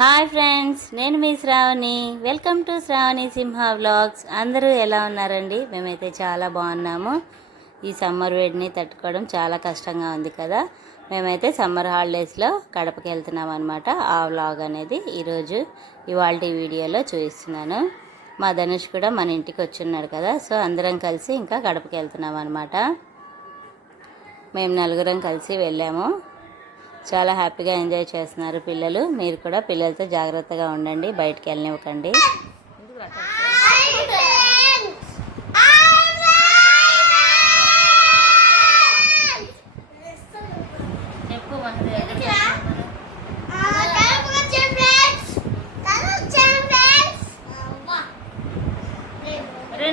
Hi friends నేను మీ Shravani. Welcome to Shravani Simha vlogs. అందరూ ఎలా ఉన్నారండి? మేమైతే చాలా బాగున్నాము. ఈ సమ్మర్ వేడిని తట్టుకోవడం చాలా కష్టంగా ఉంది కదా. మేమైతే సమ్మర్ హాలిడేస్లో కడపకి వెళ్తున్నాం అనమాట ఆ వ్లాగ్ అనేది ఈరోజు ఇవాళ వీడియోలో చూపిస్తున్నాను. మా ధనుష్ కూడా మన ఇంటికి వచ్చున్నాడు కదా సో అందరం కలిసి ఇంకా కడపకి వెళ్తున్నాం అనమాట మేము నలుగురం కలిసి వెళ్ళాము. చాలా హ్యాపీగా ఎంజాయ్ చేస్తున్నారు పిల్లలు. మీరు కూడా పిల్లలతో జాగ్రత్తగా ఉండండి. బయటికి వెళ్ళనివ్వకండి.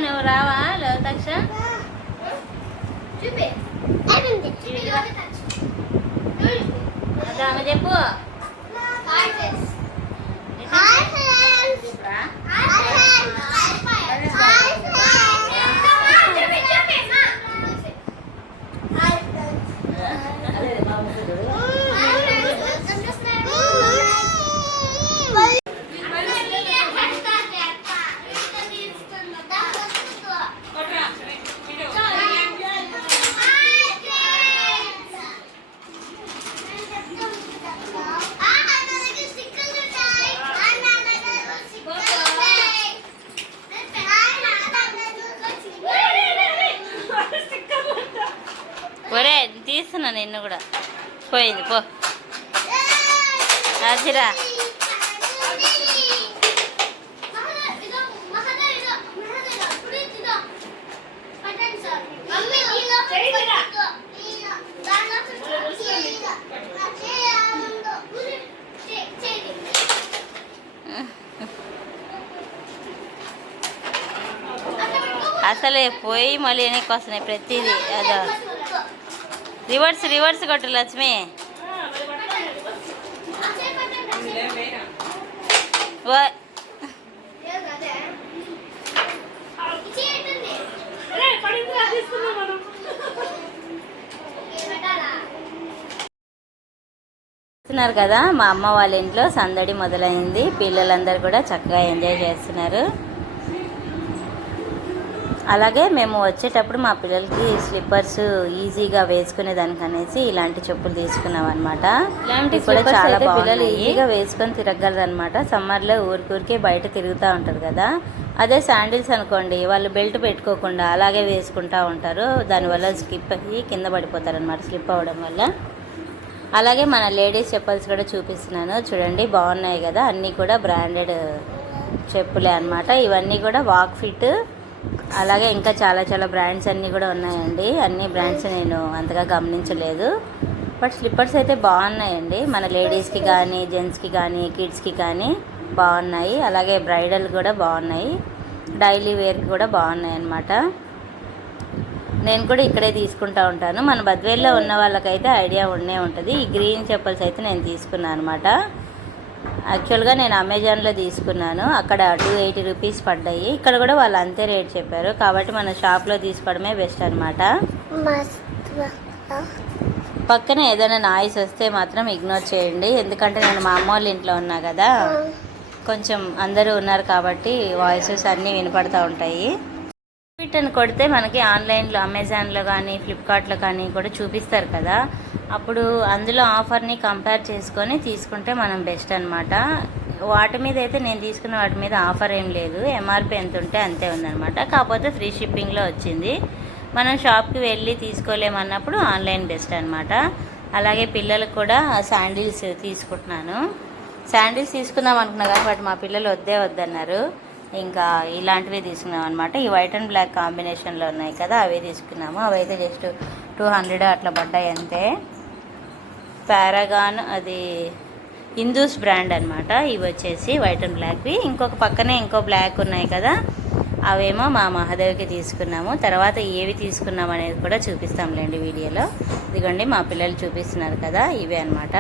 నువ్వు రావా లోతాక్ష ఆమె చెప్పు చెప్పురా. అదే తీస్తున్నా నిన్ను కూడా. పోయింది పో. అదిరా. అసలే పోయి మళ్ళీ వెనక్కి వస్తున్నాయి ప్రతిదీ. అదో. రివర్స్ రివర్స్ కొట్టు లక్ష్మి. చూస్తున్నారు కదా మా అమ్మ వాళ్ళ ఇంట్లో సందడి మొదలైంది. పిల్లలందరూ కూడా చక్కగా ఎంజాయ్ చేస్తున్నారు. అలాగే మేము వచ్చేటప్పుడు మా పిల్లలకి స్లిప్పర్స్ ఈజీగా వేసుకునే దానికనేసి ఇలాంటి చెప్పులు తీసుకున్నాం అనమాట ఇలాంటి కూడా చాలా పిల్లలు ఈజీగా వేసుకొని తిరగలరు అనమాట సమ్మర్లో ఊరికూరికే బయట తిరుగుతూ ఉంటారు కదా. అదే శాండిల్స్ అనుకోండి వాళ్ళు బెల్ట్ పెట్టుకోకుండా అలాగే వేసుకుంటూ ఉంటారు. దానివల్ల స్కిప్ అయ్యి కింద పడిపోతారు అనమాట స్లిప్ అవ్వడం వల్ల. అలాగే మన లేడీస్ చెప్పల్స్ కూడా చూపిస్తున్నాను. చూడండి బాగున్నాయి కదా. అన్నీ కూడా బ్రాండెడ్ చెప్పులే అన్నమాట. ఇవన్నీ కూడా వాక్ ఫిట్ అలాగే ఇంకా చాలా చాలా బ్రాండ్స్ అన్నీ కూడా ఉన్నాయండి. అన్ని బ్రాండ్స్ నేను అంతగా గమనించలేదు. బట్ స్లిప్పర్స్ అయితే బాగున్నాయండి. మన లేడీస్కి కానీ జెంట్స్కి కానీ కిడ్స్కి కానీ బాగున్నాయి. అలాగే బ్రైడల్ కూడా బాగున్నాయి. డైలీ వేర్కి కూడా బాగున్నాయి అన్నమాట నేను కూడా ఇక్కడే తీసుకుంటా ఉంటాను. మన బద్వేల్లో ఉన్న వాళ్ళకైతే ఐడియా ఉండే ఉంటుంది. ఈ గ్రీన్ చెప్పల్స్ అయితే నేను తీసుకున్నాను అనమాట యాక్చువల్గా నేను అమెజాన్లో తీసుకున్నాను. అక్కడ టూ ఎయిటీ రూపీస్ పడ్డాయి. ఇక్కడ కూడా వాళ్ళు అంతే రేట్ చెప్పారు. కాబట్టి మన షాప్లో తీసుకోవడమే బెస్ట్ అనమాట పక్కన ఏదైనా నాయిస్ వస్తే మాత్రం ఇగ్నోర్ చేయండి. ఎందుకంటే నేను మా అమ్మ వాళ్ళ ఇంట్లో ఉన్నా కదా. కొంచెం అందరూ ఉన్నారు కాబట్టి వాయిసెస్ అన్నీ వినపడతా ఉంటాయి. ఫిట్ అని కొడితే మనకి ఆన్లైన్లో అమెజాన్లో కానీ ఫ్లిప్కార్ట్లో కానీ కూడా చూపిస్తారు కదా. అప్పుడు అందులో ఆఫర్ని కంపేర్ చేసుకొని తీసుకుంటే మనం బెస్ట్ అనమాట వాటి మీద అయితే నేను తీసుకున్న వాటి మీద ఆఫర్ ఏం లేదు. ఎంఆర్పి ఎంత ఉంటే అంతే ఉందన్నమాట. కాకపోతే ఫ్రీ షిప్పింగ్లో వచ్చింది. మనం షాప్కి వెళ్ళి తీసుకోలేమన్నప్పుడు ఆన్లైన్ బెస్ట్ అనమాట అలాగే పిల్లలకు కూడా శాండిల్స్ తీసుకుంటున్నాను. శాండిల్స్ తీసుకుందాం అనుకున్నా కానీ బట్ మా పిల్లలు వద్దే వద్దన్నారు. ఇంకా ఇలాంటివి తీసుకున్నాం అనమాట ఈ వైట్ అండ్ బ్లాక్ కాంబినేషన్లో ఉన్నాయి కదా అవి తీసుకున్నాము. అవి అయితే జస్ట్ టూ హండ్రెడ్ అట్లా పడ్డాయి అంతే. పారాగాన్ అది హిందూస్ బ్రాండ్ అనమాట ఇవి వచ్చేసి వైట్ అండ్ బ్లాక్వి ఇంకొక పక్కనే ఇంకో బ్లాక్ ఉన్నాయి కదా అవేమో మా మహాదేవికి తీసుకున్నాము. తర్వాత ఏవి తీసుకున్నాం అనేది కూడా చూపిస్తాంలేండి వీడియోలో. ఇదిగోండి మా పిల్లలు చూపిస్తున్నారు కదా ఇవే అనమాట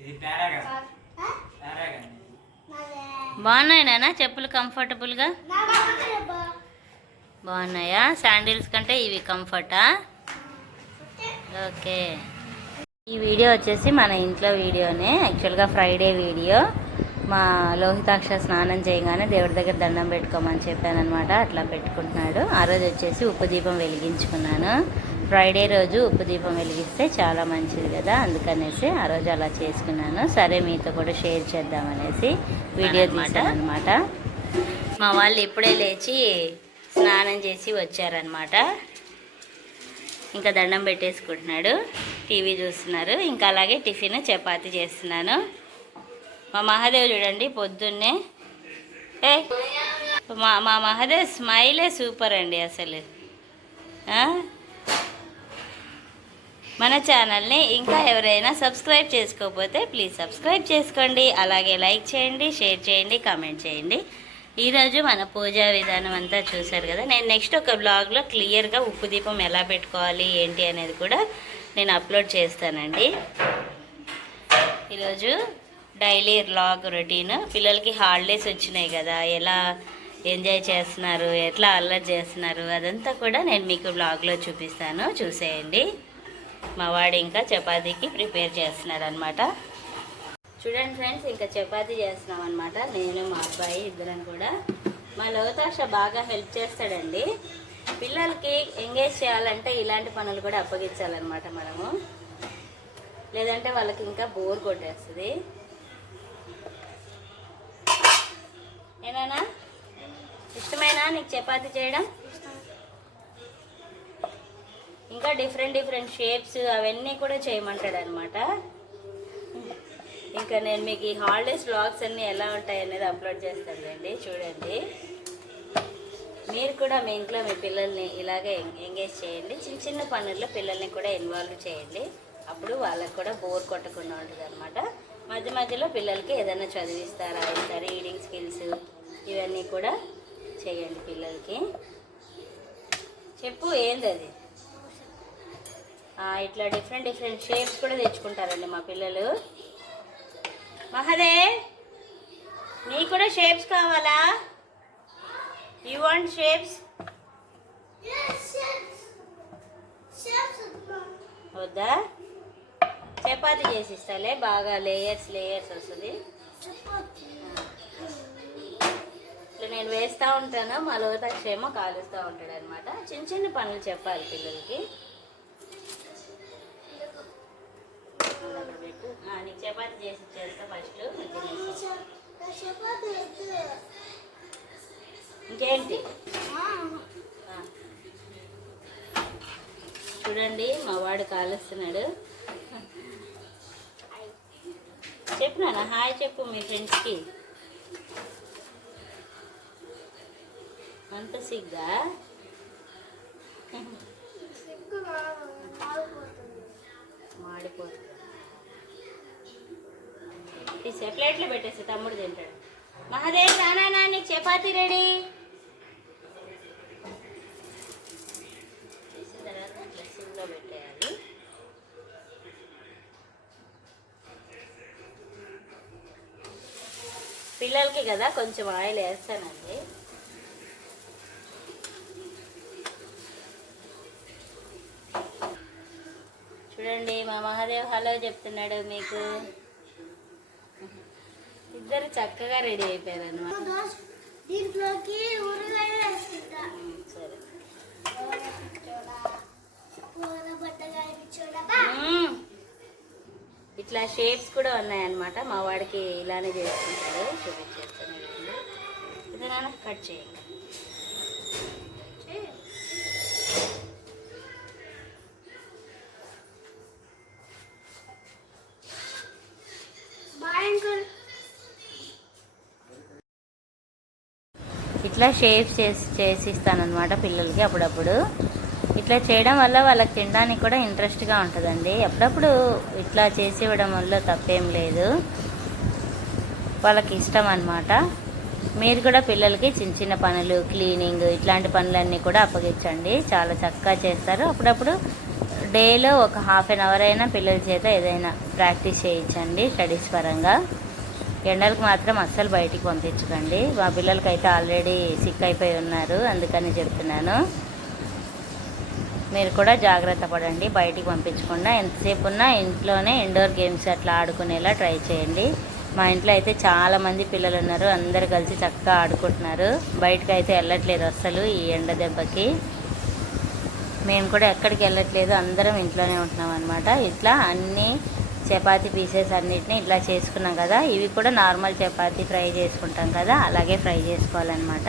ఇది పారాగన్ పారాగన్ బాగున్నాయి నాన్న? చెప్పులు కంఫర్టబుల్గా? బాగున్నాయా? శాండిల్స్ కంటే ఇవి కంఫర్టా? ఓకే. ఈ వీడియో వచ్చేసి మన ఇంట్లో వీడియోనే. యాక్చువల్గా ఫ్రైడే వీడియో. మా లోహితాక్ష స్నానం చేయగానే దేవుడి దగ్గర దండం పెట్టుకోమని చెప్పాను అనమాట అట్లా పెట్టుకుంటున్నాడు. ఆ రోజు వచ్చేసి ఉప్పు దీపం వెలిగించుకున్నాను. ఫ్రైడే రోజు ఉప్పు దీపం వెలిగిస్తే చాలా మంచిది కదా అందుకనేసి ఆ రోజు అలా చేసుకున్నాను. సరే మీతో కూడా షేర్ చేద్దామనేసి వీడియో తీసాను అనమాట మా వాళ్ళు ఇప్పుడే లేచి స్నానం చేసి వచ్చారనమాట ఇంకా దండం పెట్టేసుకుంటున్నాడు. టీవీ చూస్తున్నారు. ఇంకా అలాగే టిఫిన్ చపాతీ చేస్తున్నాను. మా మహాదేవ్ చూడండి పొద్దున్నే. ఏ మా మా మహాదేవ్ స్మైలే సూపర్ అండి అసలు? మన ఛానల్ని ఇంకా ఎవరైనా సబ్స్క్రైబ్ చేసుకోకపోతే ప్లీజ్ సబ్స్క్రైబ్ చేసుకోండి. అలాగే లైక్ చేయండి షేర్ చేయండి కామెంట్ చేయండి. ఈరోజు మన పూజా విధానం అంతా చూశారు కదా. నేను నెక్స్ట్ ఒక బ్లాగ్లో క్లియర్గా ఉప్పు దీపం ఎలా పెట్టుకోవాలి ఏంటి అనేది కూడా నేను అప్లోడ్ చేస్తానండి. ఈరోజు డైలీ లాగ్ రొటీన్. పిల్లలకి హాలిడేస్ వచ్చినాయి కదా. ఎలా ఎంజాయ్ చేస్తున్నారు ఎట్లా అల్లరి చేస్తున్నారు అదంతా కూడా నేను మీకు వ్లాగ్లో చూపిస్తాను. చూసేయండి. మా వాడు ఇంకా చపాతీకి ప్రిపేర్ చేస్తున్నాడు అనమాట చూడండి ఫ్రెండ్స్ ఇంకా చపాతీ చేస్తున్నాం అనమాట నేను మా అబ్బాయి ఇద్దరం కూడా. మా లోతాష బాగా హెల్ప్ చేస్తాడండి. పిల్లలకి ఎంగేజ్ చేయాలంటే ఇలాంటి పనులు కూడా అప్పగించాలన్నమాట మనము. లేదంటే వాళ్ళకి ఇంకా బోర్ కొట్టేస్తుంది. ఏనానా? ఇష్టమేనా నీకు చపాతీ చేయడం? ఇంకా డిఫరెంట్ డిఫరెంట్ షేప్స్ అవన్నీ కూడా చేయమంటాడు అనమాట ఇంకా నేను మీకు ఈ హాలిడేస్ బ్లాగ్స్ అన్నీ ఎలా ఉంటాయి అనేది అప్లోడ్ చేస్తానండి చూడండి. మీరు కూడా మీ ఇంట్లో మీ పిల్లల్ని ఇలాగే ఎంగేజ్ చేయండి. చిన్న చిన్న పనుల్లో పిల్లల్ని కూడా ఇన్వాల్వ్ చేయండి. అప్పుడు వాళ్ళకి కూడా బోర్ కొట్టకుండా ఉంటుంది అనమాట మధ్య మధ్యలో పిల్లలకి ఏదైనా చదివిస్తారా ఇస్తారు రీడింగ్ స్కిల్స్ ఇవన్నీ కూడా చేయండి పిల్లలకి. చెప్పు ఏంది అది ఇట్లా డిఫరెంట్ డిఫరెంట్ షేప్స్ కూడా తెచ్చుకుంటారండి మా పిల్లలు. మహదే నీ కూడా షేప్స్ కావాలా? యూ వాంట్ షేప్స్ వద్దా? చపాతి చేసి ఇస్తాలే బాగా లేయర్స్ లేయర్స్ వస్తుంది. ఇట్లా నేను వేస్తూ ఉంటాను మా లోతాక్షేమో కాలుస్తూ ఉంటాడు అనమాట చిన్న చిన్న పనులు చెప్పాలి పిల్లలకి అక్కడ పెట్టు. ఆ, నీకు చపాతి చేసి చేస్తా ఫస్ట్ ఇంకేంటి. చూడండి మా వాడు కాలుస్తున్నాడు. చెప్పు నాన్న హాయ్ చెప్పు మీ ఫ్రెండ్స్కి. అంత సిగ్గా? మాడిపోతుంది. తీసే ప్లేట్లో పెట్టేసి తమ్ముడు తింటాడు. మహాదేవ్ రానా నీకు చపాతీ రెడీ తీసిన తర్వాత ఇట్లా సిమ్లో పెట్టేయాలి పిల్లలకి కదా కొంచెం ఆయిల్ వేస్తానండి. చూడండి మా మహాదేవ్ హలో చెప్తున్నాడు మీకు. ఇద్దరు చక్కగా రెడీ అయిపోయారు అనమాట దీంట్లోకి సరే. ఇట్లా షేప్స్ కూడా ఉన్నాయన్నమాట. మా వాడికి ఇలానే చేసుకుంటాడు. చూపించేస్తాను. ఇది నాన్న కట్ చేయండి ఇట్లా షేప్స్ చేసి చేసిస్తానమాట పిల్లలకి అప్పుడప్పుడు. ఇట్లా చేయడం వల్ల వాళ్ళకి తినడానికి కూడా ఇంట్రెస్ట్గా ఉంటుందండి. అప్పుడప్పుడు ఇట్లా చేసి ఇవ్వడం వల్ల తప్పేం లేదు. వాళ్ళకి ఇష్టం అన్నమాట. మీరు కూడా పిల్లలకి చిన్న చిన్న పనులు క్లీనింగ్ ఇట్లాంటి పనులన్నీ కూడా అప్పగించండి. చాలా చక్కగా చేస్తారు. అప్పుడప్పుడు డేలో ఒక హాఫ్ అన్ అవర్ అయినా పిల్లల చేత ఏదైనా ప్రాక్టీస్ చేయించండి స్టడీస్ పరంగా. ఎండలకు మాత్రం అస్సలు బయటికి పంపించకండి. మా పిల్లలకి అయితే ఆల్రెడీ సిక్ అయిపోయి ఉన్నారు. అందుకని చెప్తున్నాను. మీరు కూడా జాగ్రత్త పడండి బయటికి పంపించకుండా ఎంతసేపు ఉన్నా ఇంట్లోనే ఇండోర్ గేమ్స్ అట్లా ఆడుకునేలా ట్రై చేయండి. మా ఇంట్లో అయితే చాలామంది పిల్లలు ఉన్నారు అందరు కలిసి చక్కగా ఆడుకుంటున్నారు. బయటకు అయితే వెళ్ళట్లేదు అస్సలు ఈ ఎండ దెబ్బకి. మేము కూడా ఎక్కడికి వెళ్ళట్లేదు అందరం ఇంట్లోనే ఉంటున్నాం అనమాట ఇట్లా అన్నీ చపాతీ పీసెస్ అన్నిటిని ఇట్లా చేసుకున్నాం కదా ఇవి కూడా నార్మల్ చపాతీ ఫ్రై చేసుకుంటాం కదా అలాగే ఫ్రై చేసుకోవాలన్నమాట.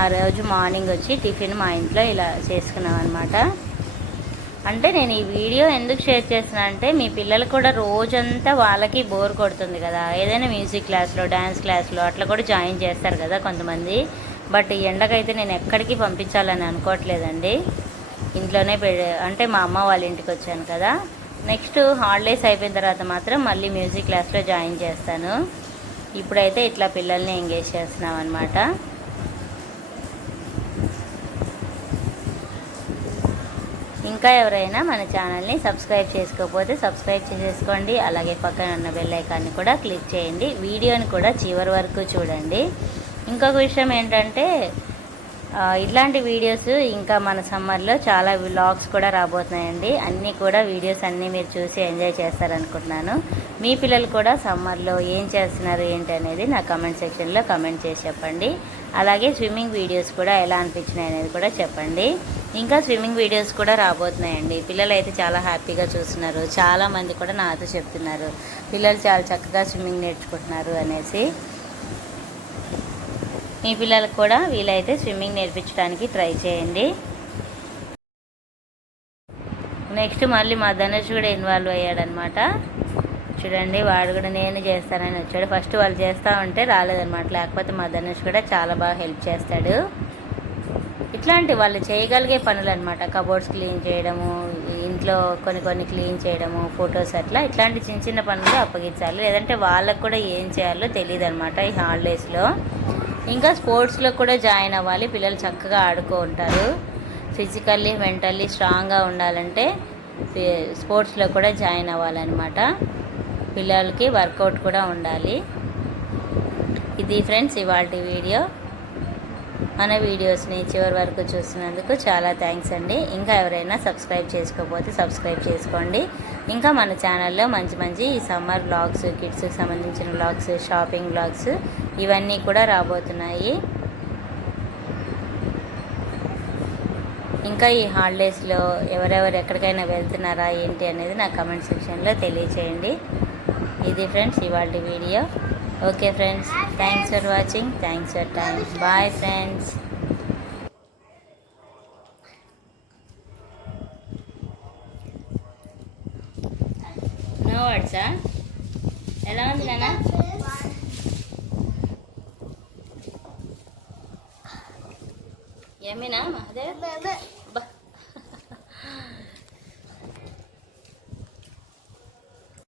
ఆ రోజు మార్నింగ్ వచ్చి టిఫిన్ మా ఇంట్లో ఇలా చేసుకున్నాం అనమాట అంటే నేను ఈ వీడియో ఎందుకు షేర్ చేసినా అంటే మీ పిల్లలు కూడా రోజంతా వాళ్ళకి బోర్ కొడుతుంది కదా. ఏదైనా మ్యూజిక్ క్లాస్లో డ్యాన్స్ క్లాస్లో అట్లా కూడా జాయిన్ చేస్తారు కదా కొంతమంది. బట్ ఈ ఎండకైతే నేను ఎక్కడికి పంపించాలని అనుకోవట్లేదండి. ఇంట్లోనే అంటే మా అమ్మ వాళ్ళ ఇంటికి వచ్చాను కదా. నెక్స్ట్ హాలిడేస్ అయిపోయిన తర్వాత మాత్రం మళ్ళీ మ్యూజిక్ క్లాస్లో జాయిన్ చేస్తాను. ఇప్పుడైతే ఇట్లా పిల్లల్ని ఎంగేజ్ చేస్తున్నాం అనమాట ఇంకా ఎవరైనా మన ఛానల్ని సబ్స్క్రైబ్ చేసుకోకపోతే సబ్స్క్రైబ్ చేసేసుకోండి. అలాగే పక్కన ఉన్న బెల్ ఐకాన్ని కూడా క్లిక్ చేయండి. వీడియోని కూడా చివరి వరకు చూడండి. ఇంకొక విషయం ఏంటంటే ఇట్లాంటి వీడియోస్ ఇంకా మన సమ్మర్లో చాలా వ్లాగ్స్ కూడా రాబోతున్నాయండి. అన్నీ కూడా వీడియోస్ అన్నీ మీరు చూసి ఎంజాయ్ చేస్తారనుకుంటున్నాను. మీ పిల్లలు కూడా సమ్మర్లో ఏం చేస్తున్నారు ఏంటి అనేది నా కమెంట్ సెక్షన్లో కమెంట్ చేసి చెప్పండి. అలాగే స్విమ్మింగ్ వీడియోస్ కూడా ఎలా అనిపించినాయి అనేది కూడా చెప్పండి. ఇంకా స్విమ్మింగ్ వీడియోస్ కూడా రాబోతున్నాయండి. పిల్లలు అయితే చాలా హ్యాపీగా చూస్తున్నారు. చాలా మంది కూడా నాతో చెప్తున్నారు. పిల్లలు చాలా చక్కగా స్విమ్మింగ్ నేర్చుకుంటున్నారు అనేసి. మీ పిల్లలకు కూడా వీలైతే స్విమ్మింగ్ నేర్పించడానికి ట్రై చేయండి. నెక్స్ట్ మళ్ళీ మా ధనుష్ కూడా ఇన్వాల్వ్ అయ్యాడనమాట. చూడండి వాడు కూడా నేను చేస్తానని వచ్చాడు. ఫస్ట్ వాళ్ళు చేస్తూ ఉంటే రాలేదనమాట. లేకపోతే మా ధనుష్ కూడా చాలా బాగా హెల్ప్ చేస్తాడు. ఇట్లాంటి వాళ్ళు చేయగలిగే పనులు అనమాట కబోర్డ్స్ క్లీన్ చేయడము ఇంట్లో కొన్ని కొన్ని క్లీన్ చేయడము ఫొటోస్ అట్లా ఇట్లాంటి చిన్న చిన్న పనులు అప్పగించాలి. లేదంటే వాళ్ళకు కూడా ఏం చేయాలో తెలియదు అనమాట ఈ హాలిడేస్లో. ఇంకా స్పోర్ట్స్లో కూడా జాయిన్ అవ్వాలి. పిల్లలు చక్కగా ఆడుకో ఉంటారు. ఫిజికల్లీ మెంటల్లీ స్ట్రాంగ్గా ఉండాలంటే స్పోర్ట్స్లో కూడా జాయిన్ అవ్వాలన్నమాట. పిల్లలకి వర్కౌట్ కూడా ఉండాలి. ఇది ఫ్రెండ్స్ ఇవాళ వీడియో. మన వీడియోస్ని చివరి వరకు చూసినందుకు చాలా థ్యాంక్స్ అండి. ఇంకా ఎవరైనా సబ్స్క్రైబ్ చేసుకోకపోతే సబ్స్క్రైబ్ చేసుకోండి. ఇంకా మన ఛానల్లో మంచి మంచి ఈ సమ్మర్ బ్లాగ్స్ కిడ్స్కి సంబంధించిన వ్లాగ్స్ షాపింగ్ వ్లాగ్స్ ఇవన్నీ కూడా రాబోతున్నాయి. ఇంకా ఈ హాలిడేస్లో ఎవరెవరు ఎక్కడికైనా వెళ్తున్నారా ఏంటి అనేది నా కమెంట్ సెక్షన్లో తెలియచేయండి. ఇది ఫ్రెండ్స్ ఇవాళ video. Okay friends thanks for watching thanks for time bye friends no వర్డ్సా ఎలా ఉంది నాన్న యమ్మినా మహదేవ్